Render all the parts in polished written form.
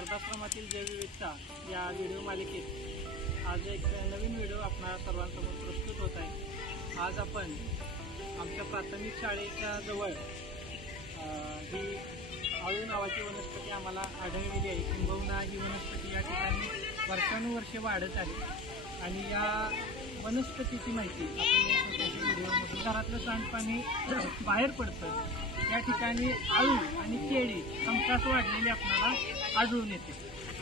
शारदाश्रमातील जैवविविधता या व्हिडिओ मालिकेत आज एक नवीन व्हिडिओ आपल्या सर्वांसमोर प्रस्तुत होत आहे। आज आपण आमच्या प्राथमिक शाळेच्या जवळ ही आळू नावाची वनस्पती आम्हाला आढळलेली आहे। किंबहुना ही वनस्पती या ठिकाणी वर्षानुवर्षे वाढत आहे आणि या वनस्पतीची माहिती आपण व्हिडिओमध्ये घरातलं सांडपाणी बाहेर पडतं या ठिकाणी आळू आणि केळी हमखास वाढलेली आपल्याला आढळून येते।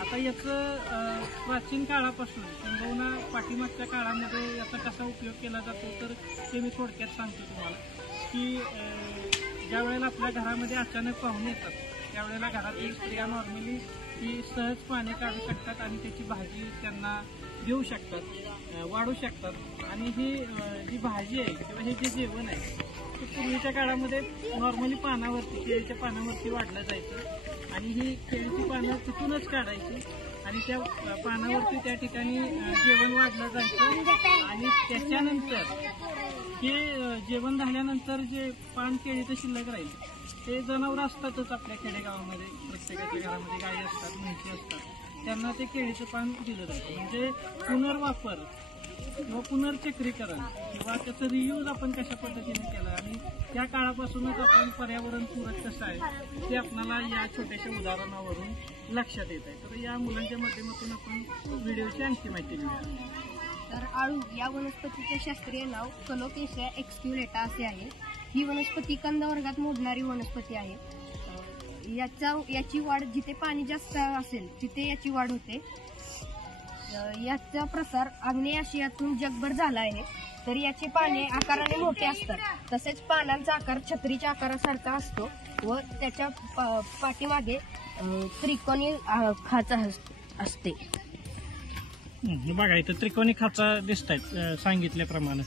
आता याचं प्राचीन काळापासून किंबहुना पाठीमागच्या काळामध्ये याचा कसा उपयोग केला जातो तर ते मी थोडक्यात सांगतो तुम्हाला की ज्या वेळेला आपल्या घरामध्ये अचानक पाहुणे येतात त्यावेळेला घरातील स्त्रिया नॉर्मली ही सहज पाणी काढू शकतात आणि त्याची भाजी त्यांना देऊ शकतात, वाढू शकतात। आणि ही जी भाजी आहे किंवा हे जे जेवण आहे ते पूर्वीच्या काळामध्ये नॉर्मली पानावरती केळीच्या पानावरती वाढलं जायचं आणि ही केळीची पानं तिथूनच काढायची आणि त्या पानावरती त्या ठिकाणी जेवण वाढलं जायचं आणि त्याच्यानंतर हे जेवण झाल्यानंतर जे पान केळीचं शिल्लक राहील ते जनावर असतातच आपल्या खेडेगावामध्ये, प्रत्येकाच्या घरामध्ये गायी असतात, म्हशी असतात, त्यांना ते केळीचं पान दिलं जातं। म्हणजे पुनर्वापर किंवा पुनर्चक्रीकरण किंवा त्याचं रियूज आपण कशा पद्धतीने केलं आणि त्या काळापासूनच आपण पर्यावरणपूरक कसं आहे ते आपल्याला या छोट्याशा उदाहरणावरून लक्षात येत आहे। तर या मुलांच्या माध्यमातून आपण व्हिडिओची आणखी माहिती घेऊया। तर आळू या वनस्पतीचे शास्त्रीय नाव कलोकेशिया एक्स्क्युलेटा असे आहे। ही वनस्पती कंद वर्गात मोडणारी वनस्पती आहे। याची वाढ जिथे पाणी जास्त असेल तिथे याची वाढ होते। याचा प्रसार आग्नेय आशियातून जगभर झाला आहे। तर याची पाने आकाराने मोठे असतात, तसेच पानांचा आकार छत्रीच्या आकारासारखा असतो व त्याच्या पाठीमागे त्रिकोणी खाचा असते। बघा इथं त्रिकोणी खाचा दिसत आहेत सांगितल्याप्रमाणे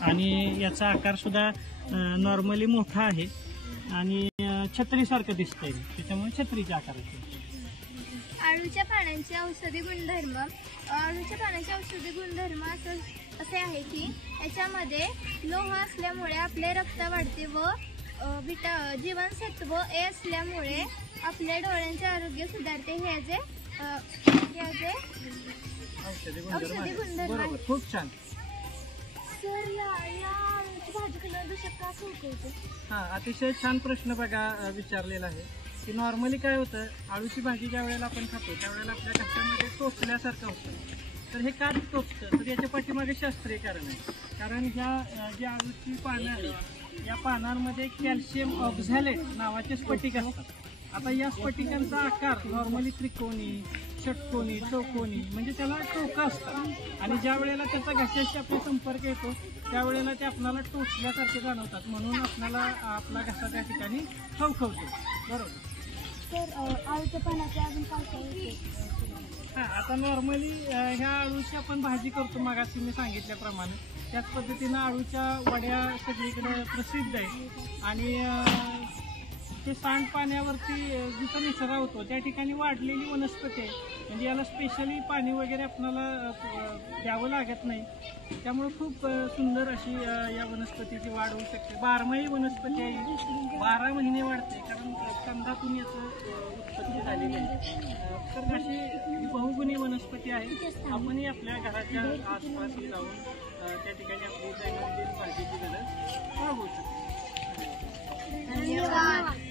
आणि याचा आकार सुद्धा नॉर्मली मोठा आहे आणि छत्रीसारखं दिसतंय, त्याच्यामुळे छत्रीच्या आकाराचे। आळूच्या पानांचे औषधी गुणधर्म असे आहे की याच्यामध्ये लोह असल्यामुळे आपले रक्त वाढते व जीवनसत्व ए असल्यामुळे आपल्या डोळ्यांचे आरोग्य सुधारते। हे जे औषधी गुणधर्म आहे। खूप छान। सर भाजी खाण्याचं शक्य असं होतं? हा, अतिशय छान प्रश्न बघा विचारलेला आहे की नॉर्मली काय होतं, आळूची भाजी ज्या वेळेला आपण खातो त्यावेळेला आपल्या घशामध्ये टोचल्यासारखं होतं। तर हे का टोचतं तर याच्या पाठीमागे शास्त्रीय कारण आहे। कारण ह्या जी आळूची पानं आहेत या पानांमध्ये कॅल्शियम ऑक्झॅलेट नावाचे स्फटिक असतात। आता या स्फटिकांचा आकार नॉर्मली त्रिकोणी, षटकोनी, चौकोनी म्हणजे त्याला टोकं असतात आणि ज्या वेळेला त्याचा घशाशी आपला संपर्क येतो त्यावेळेला ते आपल्याला टोचल्यासारखे जाणवतात, म्हणून आपल्याला आपला घसा त्या ठिकाणी खवखवतो। बरोबर। तर आळूच्या पानाचे अजून काय? हां, आता नॉर्मली ह्या आळूची आपण भाजी करतो मागाशी मी सांगितल्याप्रमाणे, त्याच पद्धतीनं आळूच्या वड्या सगळीकडे प्रसिद्ध आहे आणि ते सांडपाण्यावरती जिथं निचरा होतो त्या ठिकाणी वाढलेली वनस्पती आहे। म्हणजे याला स्पेशली पाणी वगैरे आपल्याला द्यावं लागत नाही, त्यामुळे खूप सुंदर अशी या वनस्पतीची वाढ होऊ शकते। 12माही वनस्पती आहे, 12 महिने वाढते कारण कंदातून याचं उत्पत्ती झालेली आहे। तर अशी बहुगुणी वनस्पती आहे। आपणही आपल्या घराच्या आसपास जाऊन त्या ठिकाणी आपली दैनंदिन भाजीची गरज भागवू शकतो। धन्यवाद।